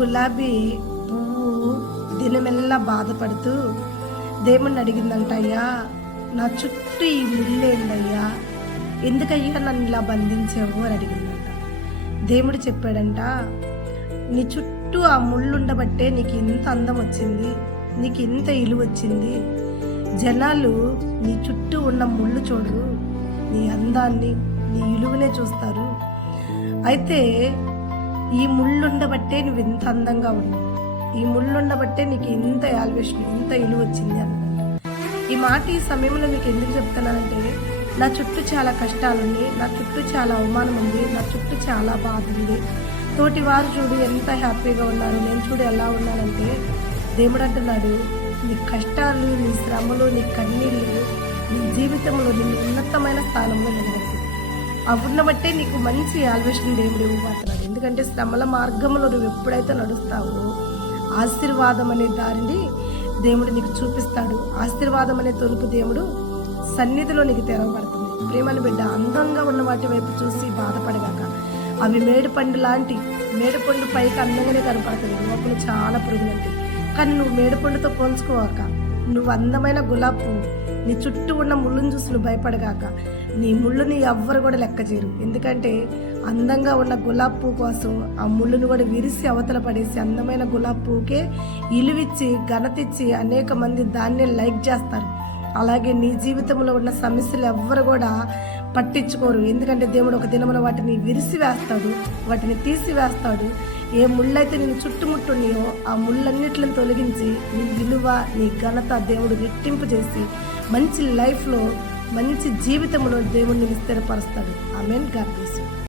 గులాబీ పువ్వు దినమెల్లా బాధపడుతూ దేవుణ్ణి అడిగిందంటయ్యా నా చుట్టూ ఈ ముళ్ళేందయ్యా? ఎందుకయ్యా నన్ను ఇలా బంధించావు అని అడిగిందంట. దేవుడు చెప్పాడంట నీ చుట్టూ ఆ ముళ్ళు ఉండబట్టే నీకు ఇంత అందం వచ్చింది నీకు ఇంత ఇలువ వచ్చింది. జనాలు నీ చుట్టూ ఉన్న ముళ్ళు చూడరు నీ అందాన్ని నీ ఇలువనే చూస్తారు. అయితే ఈ ముళ్ళుండబట్టే నువ్వు ఇంత అందంగా ఉన్నావు ఈ ముళ్ళుండబట్టే నీకు ఇంత యాల్వేషన్ ఇంత ఇలువ వచ్చింది అన్నది ఈ మాట ఈ సమయంలో నీకు ఎందుకు చెప్తున్నానంటే నా చుట్టూ చాలా కష్టాలుంది నా చుట్టూ చాలా అవమానం ఉంది నా చుట్టూ చాలా బాధ ఉంది తోటి వారు చూడు ఎంత హ్యాపీగా ఉన్నారు నేను చూడు ఎలా ఉన్నానంటే దేవుడు అంటున్నాడు నీ కష్టాలు నీ శ్రమలు నీ కన్నీళ్ళు నీ జీవితంలో నిన్ను ఉన్నతమైన స్థానంలో నిలబెట్టి. అవున్న బట్టే నీకు మంచి ఆల్వేషన్ దేవుడు ఇవ్వబోతున్నాడు. ఎందుకంటే శ్రమల మార్గంలో నువ్వు ఎప్పుడైతే నడుస్తావో ఆశీర్వాదం అనే దారిని దేవుడు నీకు చూపిస్తాడు. ఆశీర్వాదం అనే తొలుపు దేవుడు సన్నిధిలో నీకు తెరవబడుతుంది. ప్రేమను బిడ్డ అందంగా ఉన్న వాటి వైపు చూసి బాధపడగాక. అవి మేడుపండు లాంటి మేడుపండు పైకి అందంగానే కనపడుతుంది లోపల చాలా పురుగులంటాయి కానీ నువ్వు మేడుపండుతో పోల్చుకోవాక నువ్వు అందమైన గులాబ్ పువ్వు నీ చుట్టూ ఉన్న ముళ్ళును చూసి నువ్వు భయపడగాక నీ ముళ్ళుని ఎవ్వరు కూడా లెక్క చేయరు. ఎందుకంటే అందంగా ఉన్న గులాబ్ పువ్వు కోసం ఆ ముళ్ళును కూడా విరిసి అవతల పడేసి అందమైన గులాబ్ పువ్వుకే ఇలువిచ్చి ఘనతిచ్చి అనేక మంది దాన్నే లైక్ చేస్తారు. అలాగే నీ జీవితంలో ఉన్న సమస్యలు ఎవ్వరు కూడా పట్టించుకోరు. ఎందుకంటే దేవుడు ఒక దినమున వాటిని విరిసి వేస్తాడు వాటిని తీసివేస్తాడు ఏ ముళ్ళైతే నేను చుట్టుముట్టున్నాయో ఆ ముళ్ళన్నిటిని తొలగించి నీ విలువ నీ ఘనత దేవుడు రెట్టింపు చేసి మంచి లైఫ్లో మంచి జీవితంలో దేవుడిని విస్తరపరుస్తాడు. ఆమెన్. God bless